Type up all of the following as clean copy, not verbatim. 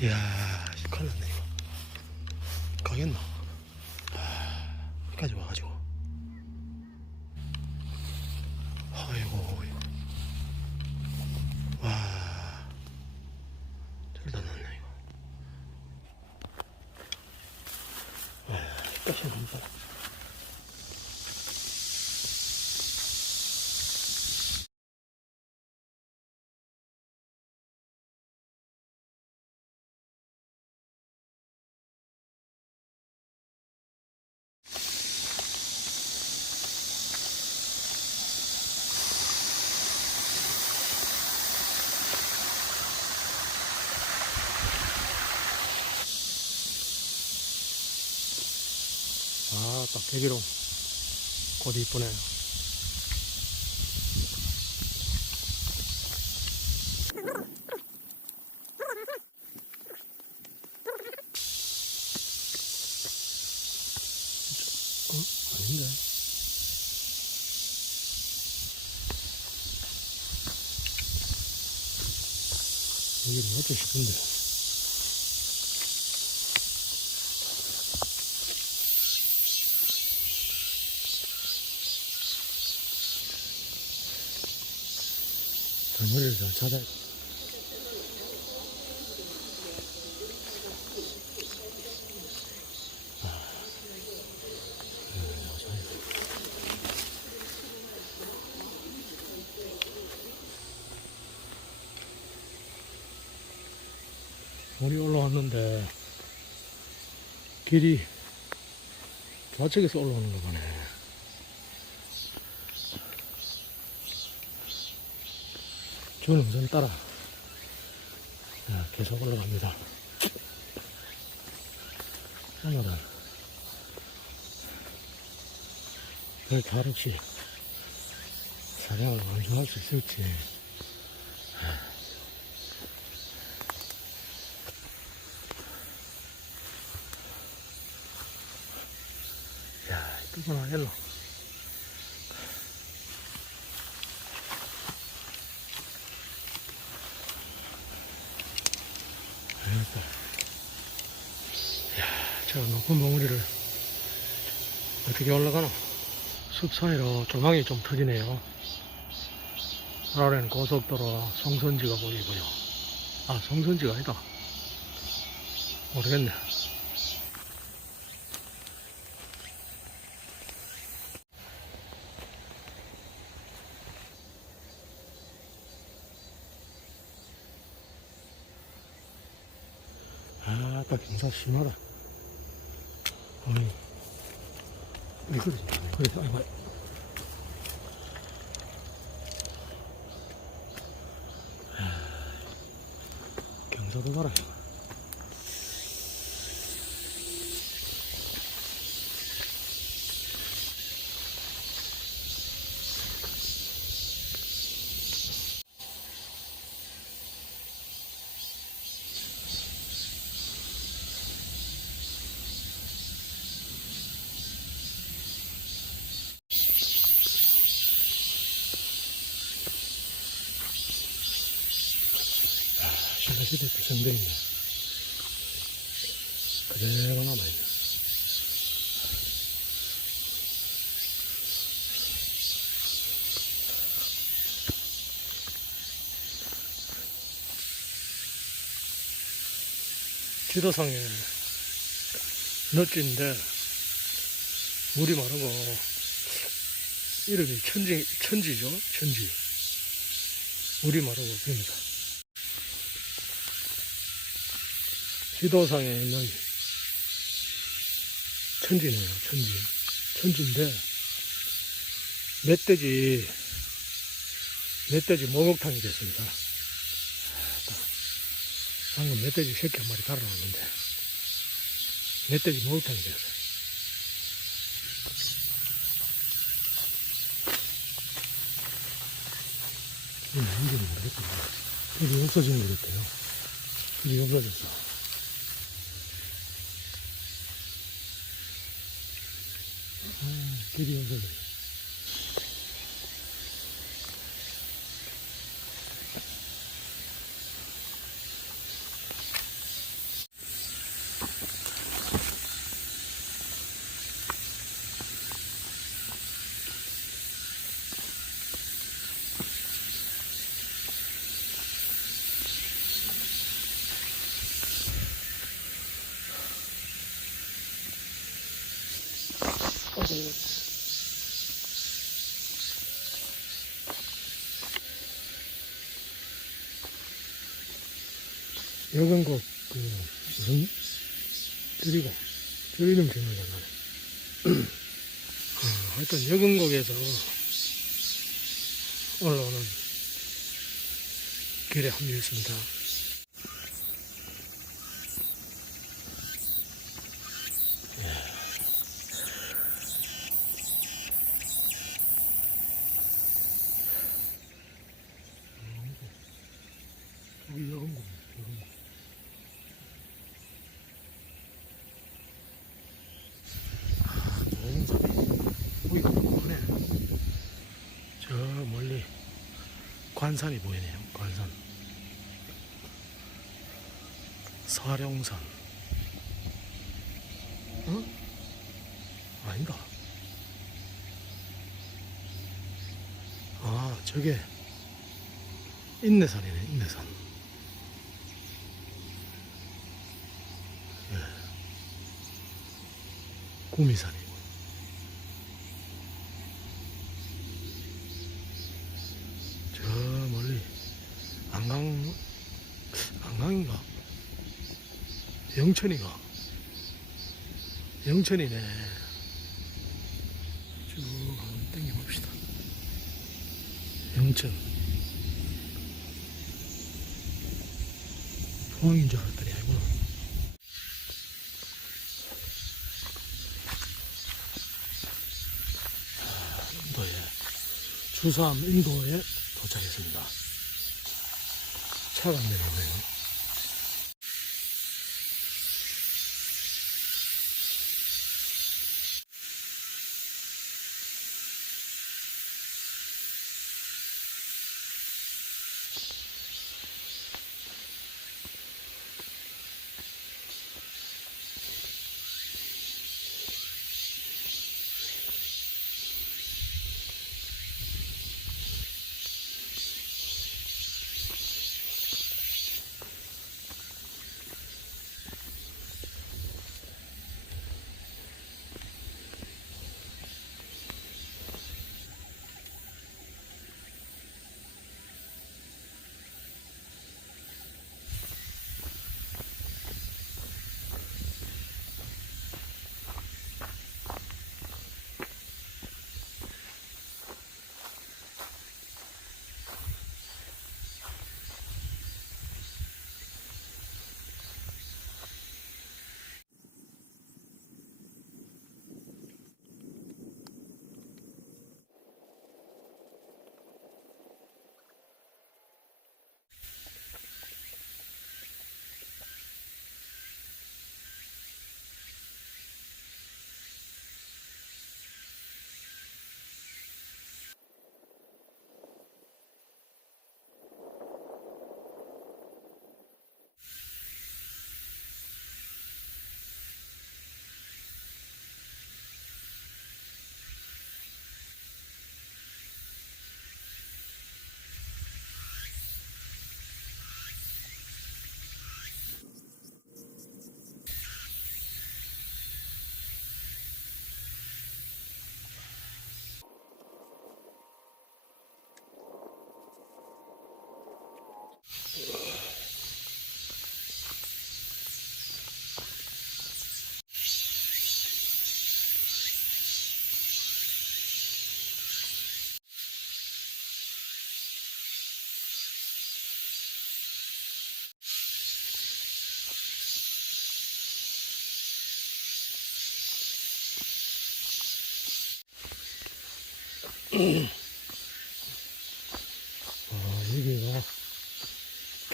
이야, 큰일 났네, 이거. 가겠나? 여기까지 와가지고. 아이고, 와. 절단 났네, 이거. 여기까지 한번. 아, 딱 대기로 곧 이쁘네요. 아닌데? 여기 뭐지 싶은데. 덜머리를 잘 찾아야 돼. 물이 올라왔는데 길이 좌측에서 올라오는 거 보네. 주능선 따라 계속 올라갑니다. 오늘은 별 탈 없이 사냥을 완수할 수 있을지. 야, 이쁘구나, 일로. 알겠다. 야, 저 높은 벙어리를 어떻게 올라가나? 숲 사이로 조망이 좀 터지네요. 아래는 고속도로 성선지가 보이고요. 아, 성선지가 아니다. 모르겠네. 아, 딱 경사 심하다. 어이, 이거지. 그래, 아이고. 경사도 봐라. 신라시대 구성되어있네. 그대로 남아있네. 지도상에 넛진데 물이 마르고 이름이 천지죠. 천지. 물이 마르고 그럽니다. 지도상에 있는 천지네요. 천지인데 멧돼지 목욕탕이 됐습니다. 방금 멧돼지 새끼 한 마리 달아놨는데 멧돼지 목욕탕이 됐어요. 뭔지는 모르겠구나. 길이 없어지는 것 같아요. 길이 없어졌어. 길이 없어졌어. 여경곡 그 무슨 들이고 저 이름 생각이 안 나네. 하여튼 여경곡에서 올라오는 길에 합류했습니다. 여기 여경곡, 여경곡. 여기가 크네. 저 멀리 관산이 보이네요. 관산. 사령산. 어? 아닌가? 아, 저게 인내산이네, 인내산. 예. 구미산이고. 저 멀리 안강인가? 영천이가? 영천이네. 쭉 한번 당겨봅시다. 영천. 포항인 줄 알았더니 아니구나. 인도에, 주삼 인도에 도착했습니다. 차가 내려오네요.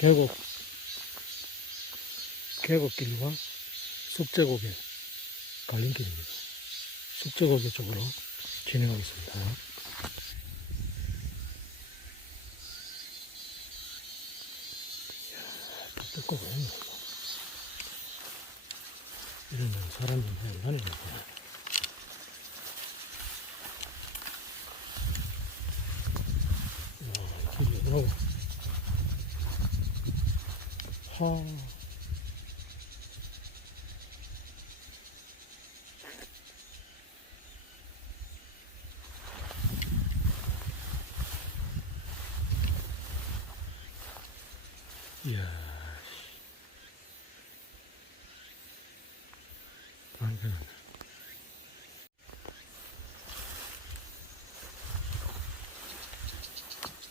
여기가 계곡길과 숲제곡의 갈림길입니다. 숲제곡의 쪽으로 진행하겠습니다. 뜯고 보면 이러면 사람이 많이 다니니까. 길이 뭐라고? 해놨네.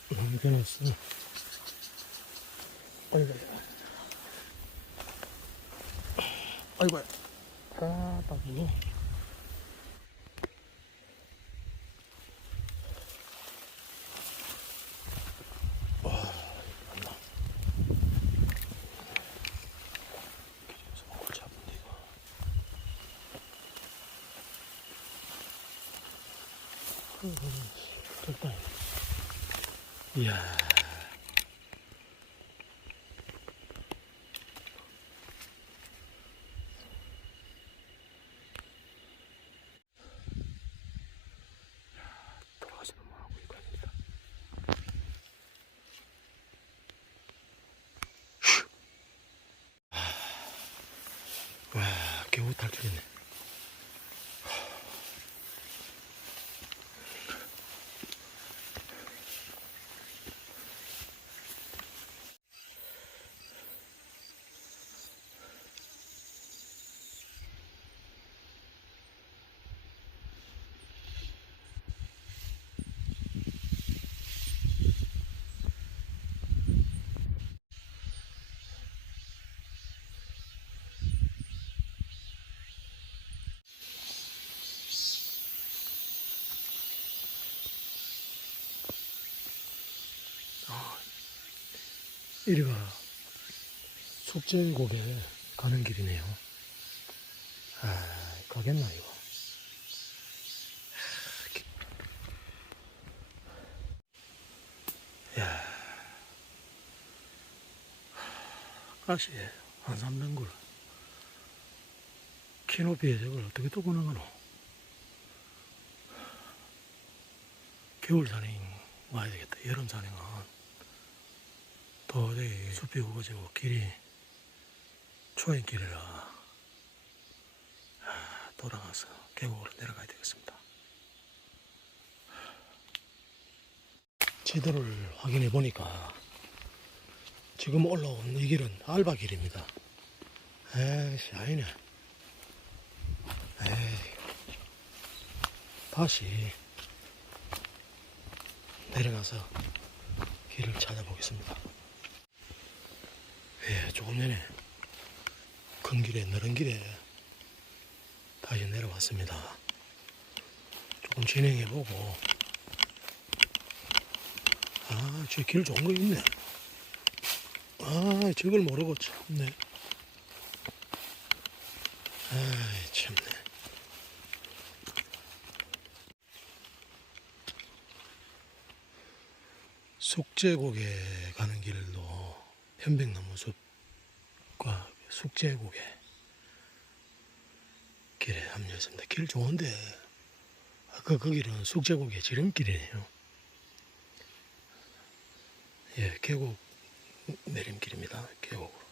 이렇게 해놨어. 아이고, 아이고, 딱 이거. 됐다. 이야. 돌아가지도 못하고 이거 아닙니다. 와, 겨우 탈출했네. 이리가 숙제곡에 가는 길이네요. 아, 가겠나 이거. 야, 가시에 한 300걸 키높이에 저걸 어떻게 또 끊어가노. 겨울 산행 와야 되겠다. 여름 산행은 도저히 숲이 우거지고 길이 초행길이라 돌아가서 계곡으로 내려가야 되겠습니다. 지도를 확인해 보니까 지금 올라온 이 길은 알바 길입니다. 에이씨, 아니네. 에이, 다시 내려가서 길을 찾아보겠습니다. 예, 조금 전에 큰 길에, 넓은 길에 다시 내려왔습니다. 조금 진행해보고, 아, 저 길 좋은 거 있네. 아, 저걸 모르고 참네. 아이, 참네. 숙제곡에 가는 길도 편백나무 숲과 숙제곡에 길에 합류했습니다. 길 좋은데 아까 그 길은 숙제곡의 지름길이네요. 예, 계곡 내림길입니다. 계곡으로.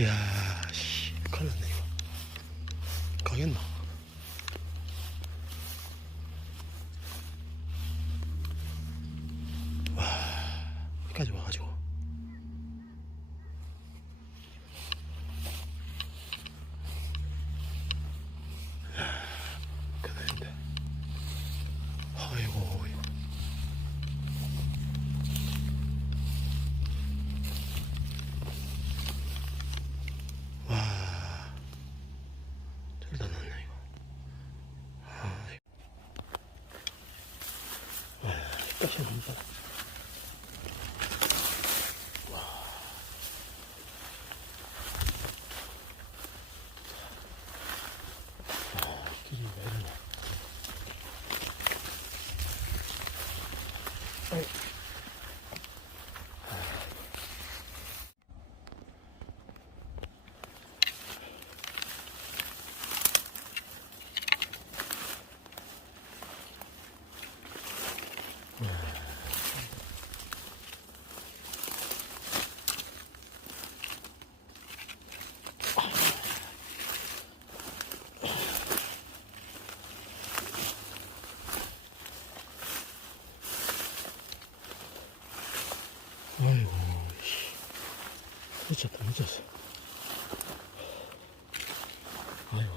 이야, 씨, 큰일 났네, 이거. 가겠나? 와, 여기까지 와가지고. 그다음인데. 아이고, 이거. 와, 절대 안 났네, 이거. 아, 이거. 와, 여기까지 옵니다. 길이 왜 이러냐. 아이. 아이고, 씨. 미쳤다, 미쳤어. 아이고.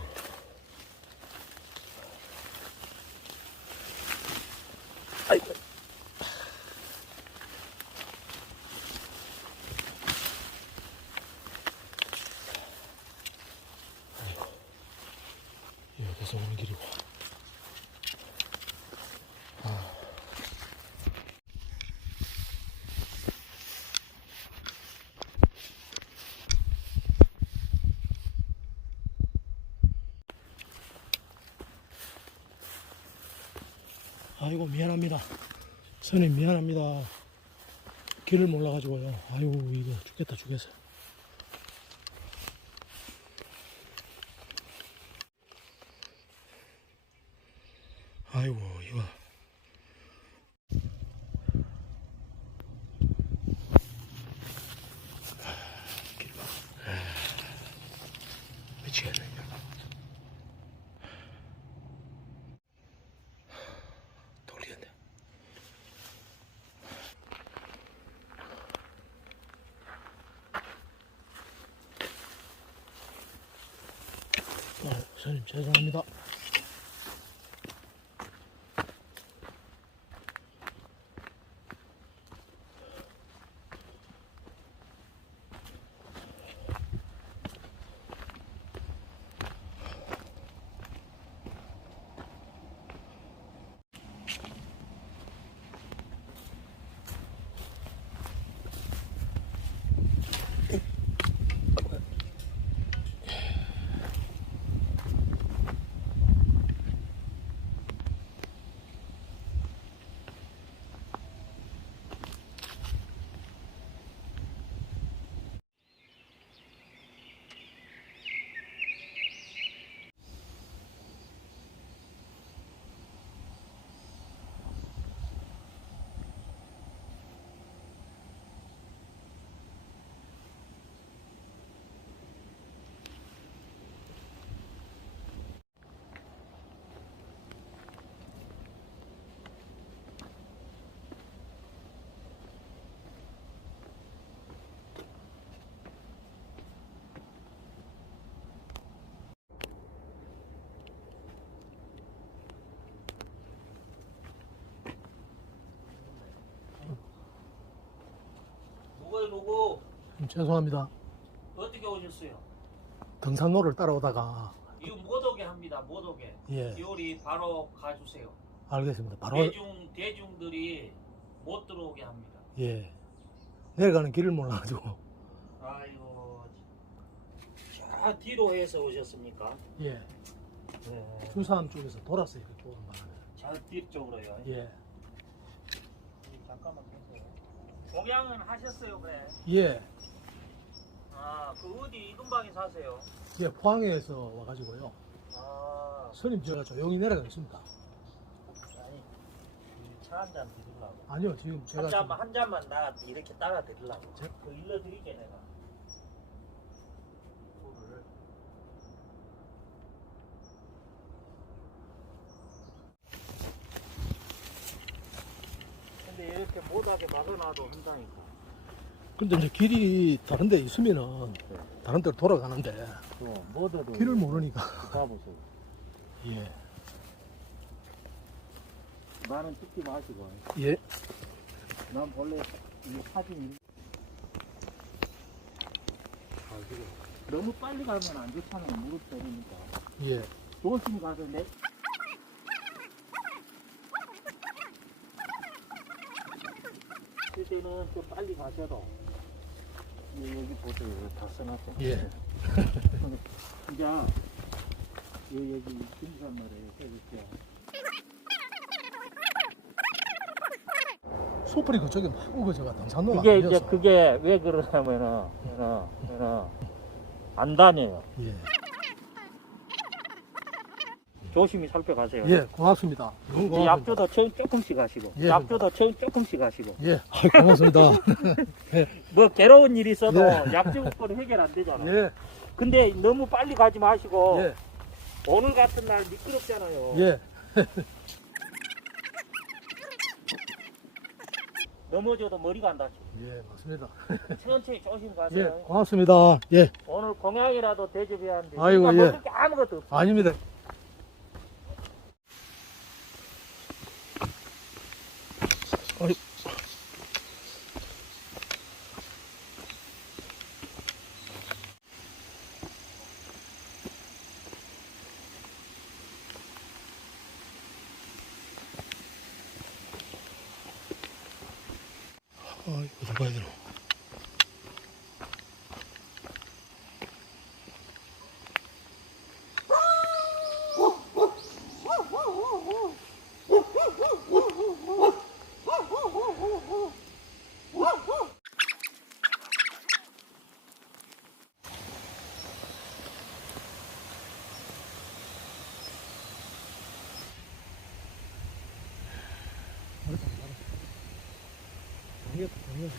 아이고. 아이고. 여기서 오는 길이고. 아. 아이고, 미안합니다. 선생님, 미안합니다. 길을 몰라가지고요. 아이고, 이거 죽겠다, 죽겠어. 아이고, 이거. 길 봐. 미치겠네. 돌리겠네. 선생님, 죄송합니다. 누구 죄송합니다. 어떻게 오셨어요? 등산로를 따라오다가. 이거 못 오게 합니다. 못 오게. 예, 요리 바로 가주세요. 알겠습니다. 바로. 대중들이 못 들어오게 합니다. 예, 내려가는 길을 몰라가지고. 아이고, 저 뒤로 해서 오셨습니까? 예, 네. 주사암 쪽에서 돌았어요. 이렇게 오는 바람에. 저 뒤쪽으로요. 예, 잠깐만 계세요. 동양은 하셨어요, 그래? 예, 아, 그 어디 이동방에 사세요? 예, 포항에서 와가지고요. 아, 스님 제가 조용히 내려가겠습니다. 아니, 차 한 잔 드리려고. 아니요, 지금 제가 한 잔만 나 이렇게 따라 드리려고. 제- 그 일러 드릴게 내가. 이렇게 못하게 막아놔도 한다니까. 근데 이제 길이 다른 데 있으면은 네. 다른 데로 돌아가는데 못해도 길을 모르니까. 잡으세요. 예. 나는 찍지 마시고. 예. 난 원래 이 사진 너무 빨리 가면 안 좋잖아요. 무릎 때리니까. 예. 조심히 가서 내 칠 때는 좀 빨리 가셔도 여기 보세요. 여기 다 써놨죠. 예. 이제 여기 등산말에 해줄게요. 소풀이 그쪽에 막 우거져가 등산로가 이게 이제 아니어서. 그게 왜 그러냐면은 안 다녀요. 예. 조심히 살펴가세요. 예, 고맙습니다. 너무 이제 고맙습니다. 약조도 처음 조금씩 하시고, 예. 약조도 처음 조금씩 하시고. 예, 아이, 고맙습니다. 뭐 괴로운 일이 있어도 예. 약조건 해결 안 되잖아. 예, 근데 너무 빨리 가지 마시고 예, 오늘 같은 날 미끄럽잖아요. 예. 넘어져도 머리가 안 다쳐. 예, 맞습니다. 천천히 조심 예, 가세요. 고맙습니다. 예, 오늘 공약이라도 대접해야 하는데 아이고, 우리가 예. 먹을 게 아무것도 없어. 아닙니다. 어이. 어디 가야 되나? 아니요, 아니요.